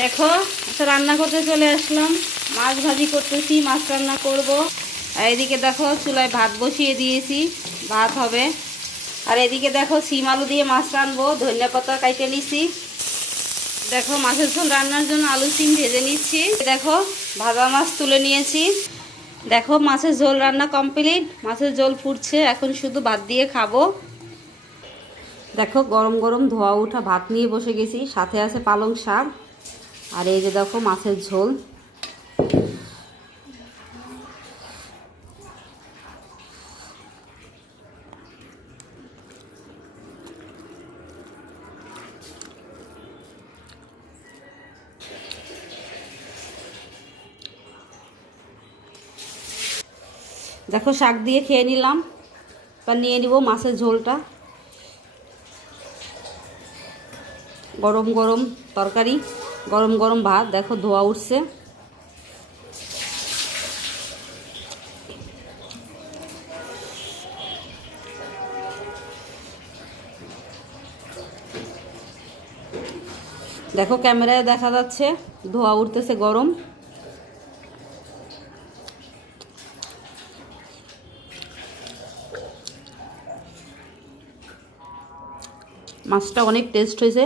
দেখো আচ্ছা রান্না করতে চলে আসলাম। মাছ ভাজি করতেছি, মাছ রান্না করব। আর এদিকে দেখো, চুলায় ভাত বসিয়ে দিয়েছি, ভাত হবে। আর এদিকে দেখো সিম আলু দিয়ে মাছ রানবো, ধনিয়া পাতা কাইটে নিছি। দেখো, মাছের ঝোল রান্নার জন্য আলু সিম ভেজে নিচ্ছি। দেখো, ভাজা মাছ তুলে নিয়েছি। দেখো, মাছের ঝোল রান্না কমপ্লিট। মাছের ঝোল ফুটছে, এখন শুধু ভাত দিয়ে খাব। দেখো, গরম গরম ধোয়া উঠা ভাত নিয়ে বসে গেছি, সাথে আছে পালং শাক। আর এই যে দেখো মাছের ঝোল। দেখো শাক দিয়ে খেয়ে নিলাম। এবার নিয়ে নিব মাছের ঝোলটা। গরম গরম তরকারি, গরম গরম ভাত। দেখো ধোয়া উঠছে। দেখো ক্যামেরায় দেখা যাচ্ছে, ধোয়া উঠতেছে গরম। মাছটা অনেক টেস্ট হয়েছে।